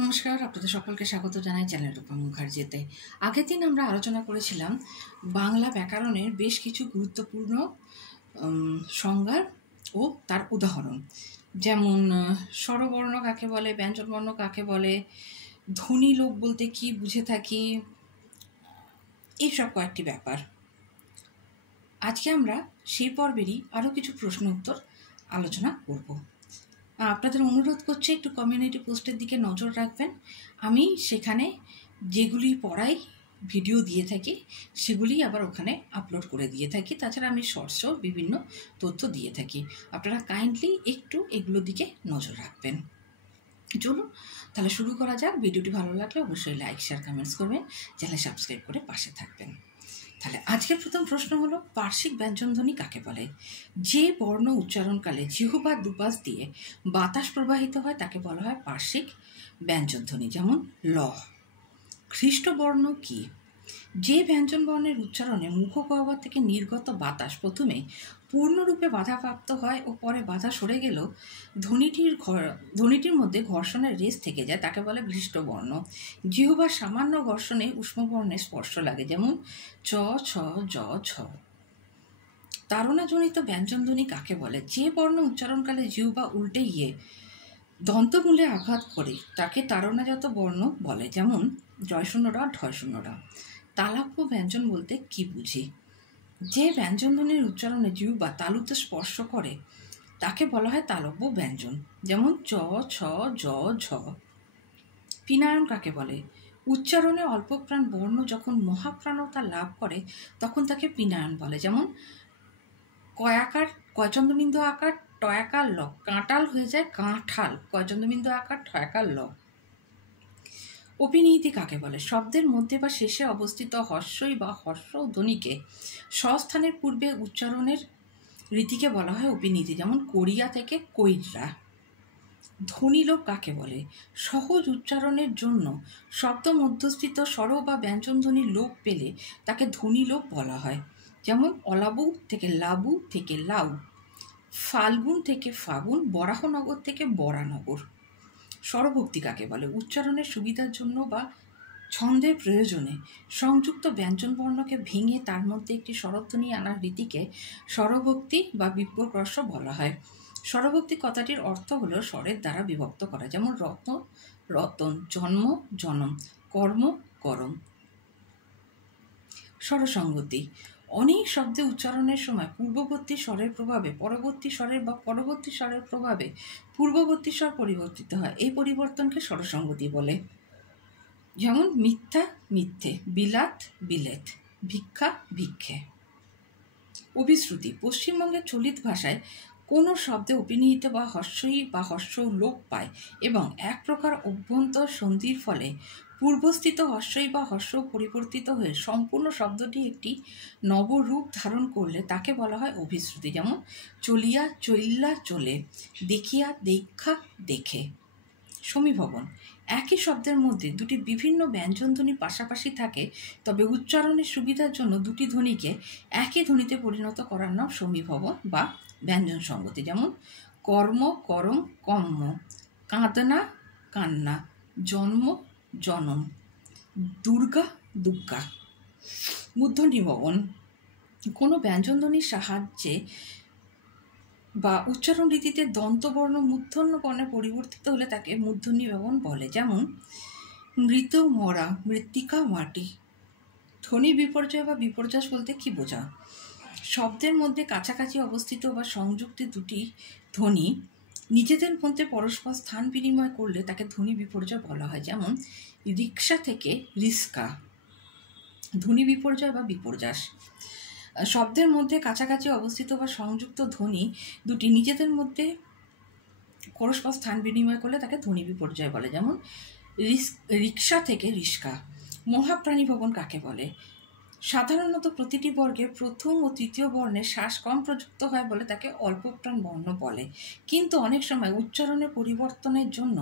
নমস্কার, আপনাদের সকলকে স্বাগত জানাই চ্যানেল রূপা মুখার্জিতে। আগের দিন আমরা আলোচনা করেছিলাম বাংলা ব্যাকরণের বেশ কিছু গুরুত্বপূর্ণ সংজ্ঞা ও তার উদাহরণ, যেমন স্বরবর্ণ কাকে বলে, ব্যঞ্জনবর্ণ কাকে বলে, ধ্বনি লোপ বলতে কি বুঝে থাকি, এইসব কয়েকটি ব্যাপার। আজকে আমরা সেই পর্বেরই আরও কিছু প্রশ্ন উত্তর আলোচনা করব। আপনাদের অনুরোধ করছে একটু কমিউনিটি পোস্টের দিকে নজর রাখবেন। আমি সেখানে যেগুলি পড়াই ভিডিও দিয়ে থাকি সেগুলি আবার ওখানে আপলোড করে দিয়ে থাকি। তাছাড়া আমি শর্টসও বিভিন্ন তথ্য দিয়ে থাকি। আপনারা কাইন্ডলি একটু এগুলোর দিকে নজর রাখবেন। চলুন তাহলে শুরু করা যাক। ভিডিওটি ভালো লাগলে অবশ্যই লাইক, শেয়ার, কমেন্টস করবেন, চ্যানেল সাবস্ক্রাইব করে পাশে থাকবেন। তাহলে আজকের প্রথম প্রশ্ন হলো, পার্শ্বিক ব্যঞ্জনধ্বনি কাকে বলে? যে বর্ণ উচ্চারণকালে জিহ্বার দুপাশ দিয়ে বাতাস প্রবাহিত হয় তাকে বলা হয় পার্শ্বিক ব্যঞ্জনধ্বনি, যেমন ল। খ্রিস্ট বর্ণ কি? যে ব্যঞ্জন বর্ণের উচ্চারণে মুখগহ্বর থেকে নির্গত বাতাস প্রথমে পূর্ণরূপে বাধাপ্রাপ্ত হয় ও পরে বাধা সরে গেলেও ধ্বনিটির মধ্যে ঘর্ষণের রেশ থেকে যায় তাকে বলে ঘৃষ্ট বর্ণ। জিহ্বার সামান্য ঘর্ষণে উষ্মবর্ণে স্পর্শ লাগে, যেমন চ, ছ, জ, ঝ। তাড়নাজনিত ব্যঞ্জনধ্বনি কাকে বলে? যে বর্ণ উচ্চারণকালে জিহ্বা উল্টে গিয়ে দন্তমূলে আঘাত করে তাকে তাড়নাজাত বর্ণ বলে, যেমন জয়শূন্যরা, ঢয়শূন্যরা। তালব্য ব্যঞ্জন বলতে কি বুঝি? যে ব্যঞ্জনধ্বনির উচ্চারণে জিহ্বা তালুতে স্পর্শ করে তাকে বলা হয় তালব্য ব্যঞ্জন, যেমন চ, ছ, জ, ঝ। পিনায়ন কাকে বলে? উচ্চারণে অল্পপ্রাণ বর্ণ যখন মহাপ্রাণতা লাভ করে তখন তাকে পিনায়ন বলে, যেমন কয়াকার কয়চন্দ্রবিন্দু আকার টয়াকার ল, কাঁটাল হয়ে যায় কাঁঠাল, কয়চন্দ্রবিন্দু আকার ঠয়াকার ল। অপিনিহিতি কাকে বলে? শব্দের মধ্যে বা শেষে অবস্থিত হর্ষই বা হর্ষ ধ্বনিকে স্বস্থানের পূর্বে উচ্চারণের রীতিকে বলা হয় অপিনিহিতি, যেমন কোরিয়া থেকে কৈরা। ধ্বনিলোপ কাকে বলে? সহজ উচ্চারণের জন্য শব্দ মধ্যস্থিত স্বর বা ব্যঞ্জনধ্বনি লোপ পেলে তাকে ধ্বনিলোপ বলা হয়, যেমন অলাবু থেকে লাবু থেকে লাউ, ফাল্গুন থেকে ফাগুন, বরাহনগর থেকে বরানগর। স্বরভক্তি কাকে বলে? উচ্চারণের সুবিধার জন্য বা ছন্দের প্রয়োজনে সংযুক্ত ব্যঞ্জনবর্ণকে ভেঙে তার মধ্যে একটি স্বরধ্বনি আনার রীতিকে স্বরভক্তি বা বিপ্রকর্ষ বলা হয়। স্বরভক্তি কথাটির অর্থ হলো স্বরের দ্বারা বিভক্ত করা, যেমন রত্ন, রতন, জন্ম, জনম, কর্ম, করম। স্বরসঙ্গতি অনেক শব্দে উচ্চারণের সময় পূর্ববর্তী স্বরের প্রভাবে পরবর্তী স্বরের বা পরবর্তী স্বরের প্রভাবে পূর্ববর্তী স্বর পরিবর্তিত হয়। এই পরিবর্তনকে স্বরসঙ্গতি বলে, যেমন মিথ্যা, মিথ্যে, বিলাত, বিলেত, ভিক্ষা, ভিক্ষে। অভিশ্রুতি পশ্চিমবঙ্গের চলিত ভাষায় কোনো শব্দে অপিনিহিত বা হর্ষই বা হর্ষ লোপ পায় এবং এক প্রকার অভ্যন্তর সন্ধির ফলে পূর্বস্থিত হর্ষই বা হর্ষ পরিবর্তিত হয়ে সম্পূর্ণ শব্দটি একটি নবরূপ ধারণ করলে তাকে বলা হয় অভিশ্রুতি, যেমন চলিয়া, চইল্লা, চলে, দেখিয়া, দেখা, দেখে। সমীভবন একই শব্দের মধ্যে দুটি বিভিন্ন ব্যঞ্জনধ্বনি পাশাপাশি থাকে, তবে উচ্চারণের সুবিধার জন্য দুটি ধ্বনিকে একই ধ্বনিতে পরিণত করার নাম সমীভবন বা ব্যঞ্জন সঙ্গতি, যেমন কর্ম, করম, কম্ম, কাঁদনা, কান্না, জন্ম, জনম, দুর্গা, দুর্গা। মূর্ধন্যভবন কোনো ব্যঞ্জনধ্বনির সাহায্যে বা উচ্চারণ রীতিতে দন্তবর্ণ মূর্ধন্য বর্ণে পরিবর্তিত হলে তাকে মূর্ধন্যভবন বলে, যেমন মৃত, মরা, মৃত্তিকা, মাটি। ধ্বনি বিপর্যয় বা বিপর্যাস বলতে কি বোঝা? শব্দের মধ্যে কাছাকাছি অবস্থিত বা সংযুক্ত দুটি ধ্বনি নিজেদের মধ্যে পরস্পর স্থান বিনিময় করলে তাকে ধ্বনি বিপর্যয় বলা হয়, যেমন রিক্সা থেকে রিস্কা। ধ্বনি বিপর্যয় বা বিপর্যাস শব্দের মধ্যে কাছাকাছি অবস্থিত বা সংযুক্ত ধ্বনি দুটি নিজেদের মধ্যে পরস্পর স্থান বিনিময় করলে তাকে ধ্বনি বিপর্যয় বলে, যেমন রিক্সা থেকে রিস্কা। মহাপ্রাণী ভবন কাকে বলে? সাধারণত প্রতিটি বর্গের প্রথম ও তৃতীয় বর্ণে শ্বাস কম প্রযুক্ত হয় বলে তাকে অল্পপ্রাণ বর্ণ বলে, কিন্তু অনেক সময় উচ্চারণের পরিবর্তনের জন্য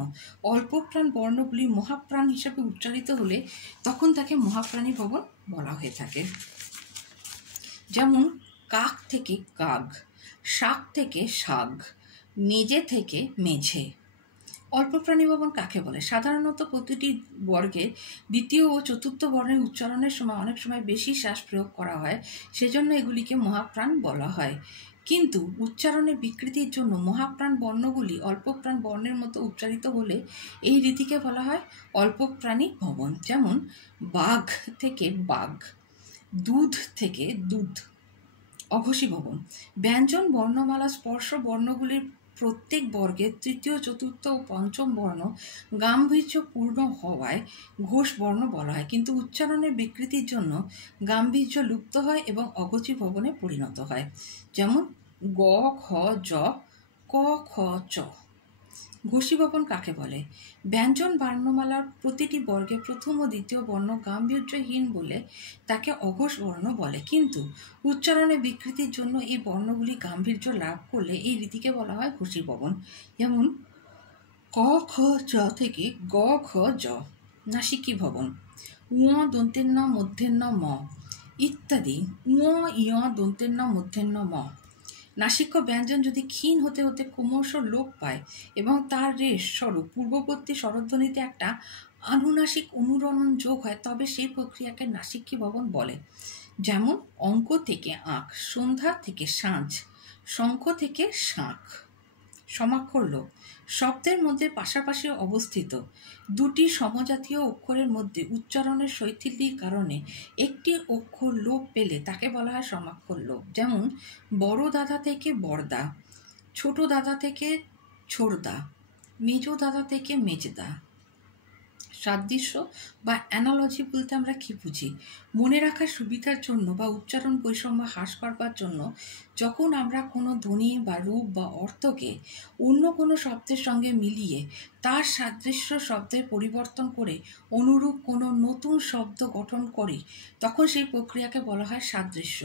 অল্পপ্রাণ বর্ণগুলি মহাপ্রাণ হিসেবে উচ্চারিত হলে তখন তাকে মহাপ্রাণী ভবন বলা হয়ে থাকে, যেমন কাক থেকে কাক, শাক থেকে শাক, মেজে থেকে মেঝে। অল্প প্রাণী ভবন কাকে বলে? সাধারণত প্রতিটি বর্গের দ্বিতীয় ও চতুর্থ বর্ণের উচ্চারণের সময় অনেক সময় বেশি শ্বাস প্রয়োগ করা হয়, সেজন্য এগুলিকে মহাপ্রাণ বলা হয়। কিন্তু উচ্চারণের বিকৃতির জন্য মহাপ্রাণ বর্ণগুলি অল্পপ্রাণ বর্ণের মতো উচ্চারিত হলে এই রীতিকে বলা হয় অল্পপ্রাণী ভবন। যেমন বাঘ থেকে বাঘ, দুধ থেকে দুধ। অঘোষী ভবন। ব্যঞ্জন বর্ণমালা স্পর্শ বর্ণগুলির প্রত্যেক বর্গের তৃতীয়, চতুর্থ ও পঞ্চম বর্ণ গাম্ভীর্যপূর্ণ হওয়ায় ঘোষ বর্ণ বলা হয়, কিন্তু উচ্চারণের বিকৃতির জন্য গাম্ভীর্য লুপ্ত হয় এবং অঘোষী ভবনে পরিণত হয়। যেমন গ, খ, জ, ক, খ, চ। ঘোষী ভবন কাকে বলে? ব্যঞ্জন বর্ণমালার প্রতিটি বর্গে প্রথম ও দ্বিতীয় বর্ণ গাম্ভীর্যহীন বলে তাকে অঘোষ বর্ণ বলে, কিন্তু উচ্চারণের বিকৃতির জন্য এই বর্ণগুলি গাম্ভীর্য লাভ করলে এই রীতিকে বলা হয় ঘোষী ভবন। যেমন ক, খ, চ থেকে গ, খ, জ। নাসিকী ভবন। উ দন্তের ন মধ্যের ন ম ইত্যাদি। উ ইয় দন্তের ন মধ্যের ন ম। নাসিক্য ব্যঞ্জন যদি ক্ষীণ হতে হতে ক্রমশ লোপ পায় এবং তার রেশ স্বরূপ পূর্ববর্তী স্বরধ্বনিতে একটা আনুনাসিক অনুরণন যোগ হয়, তবে সেই প্রক্রিয়াকে নাসিক্যী ভবন বলে। যেমন অঙ্ক থেকে আঁক, সন্ধ্যা থেকে সাঁঝ, শঙ্খ থেকে শাঁখ। সমাক্ষর লোপ। শব্দের মধ্যে পাশাপাশি অবস্থিত দুটি সমজাতীয় অক্ষরের মধ্যে উচ্চারণের শৈথিল্যের কারণে একটি অক্ষর লোপ পেলে তাকে বলা হয় সমাক্ষর লোপ। যেমন বড় দাদা থেকে বড়দা, ছোট দাদা থেকে ছোড়দা, মেজ দাদা থেকে মেজদা। সাদৃশ্য বা অ্যানালজি বলতে আমরা কি বুঝি? মনে রাখার সুবিধার জন্য বা উচ্চারণ বৈষম্য হ্রাস করবার জন্য যখন আমরা কোনো ধ্বনি বা রূপ বা অর্থকে অন্য কোনো শব্দের সঙ্গে মিলিয়ে তার সাদৃশ্য শব্দের পরিবর্তন করে অনুরূপ কোনো নতুন শব্দ গঠন করি, তখন সেই প্রক্রিয়াকে বলা হয় সাদৃশ্য।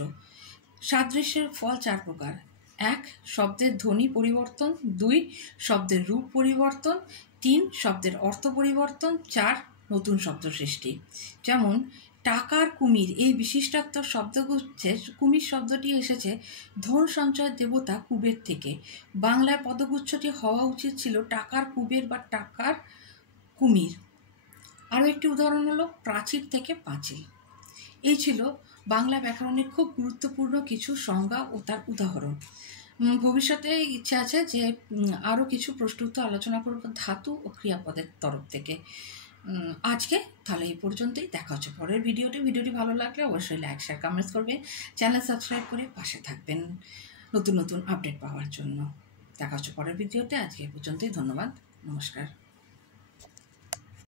সাদৃশ্যের ফল 4 প্রকার। 1. শব্দের ধ্বনি পরিবর্তন। 2. শব্দের রূপ পরিবর্তন। 3. শব্দের অর্থ পরিবর্তন। 4. নতুন শব্দ সৃষ্টি। যেমন টাকার কুমির এই বিশিষ্টাত্মক শব্দগুচ্ছে কুমির শব্দটি এসেছে ধন সঞ্চয়ের দেবতা কুবের থেকে। বাংলায় পদগুচ্ছটি হওয়া উচিত ছিল টাকার কুবের বা টাকার কুমির। আরও একটি উদাহরণ হলো প্রাচীর থেকে পাঁচিল। এই ছিল বাংলা ব্যাকরণের খুব গুরুত্বপূর্ণ কিছু সংজ্ঞা ও তার উদাহরণ। ভবিষ্যতে ইচ্ছা আছে যে আরও কিছু প্রশ্নোত্তর আলোচনা করব ধাতু ও ক্রিয়াপদের তরফ থেকে। আজকে তাহলে এই পর্যন্তই। দেখা হচ্ছে পরের ভিডিওটি ভালো লাগলে অবশ্যই লাইক, শেয়ার, কমেন্টস করবেন, চ্যানেল সাবস্ক্রাইব করে পাশে থাকবেন নতুন নতুন আপডেট পাওয়ার জন্য। দেখা হচ্ছে পরের ভিডিওতে। আজকে এই পর্যন্তই। ধন্যবাদ। নমস্কার।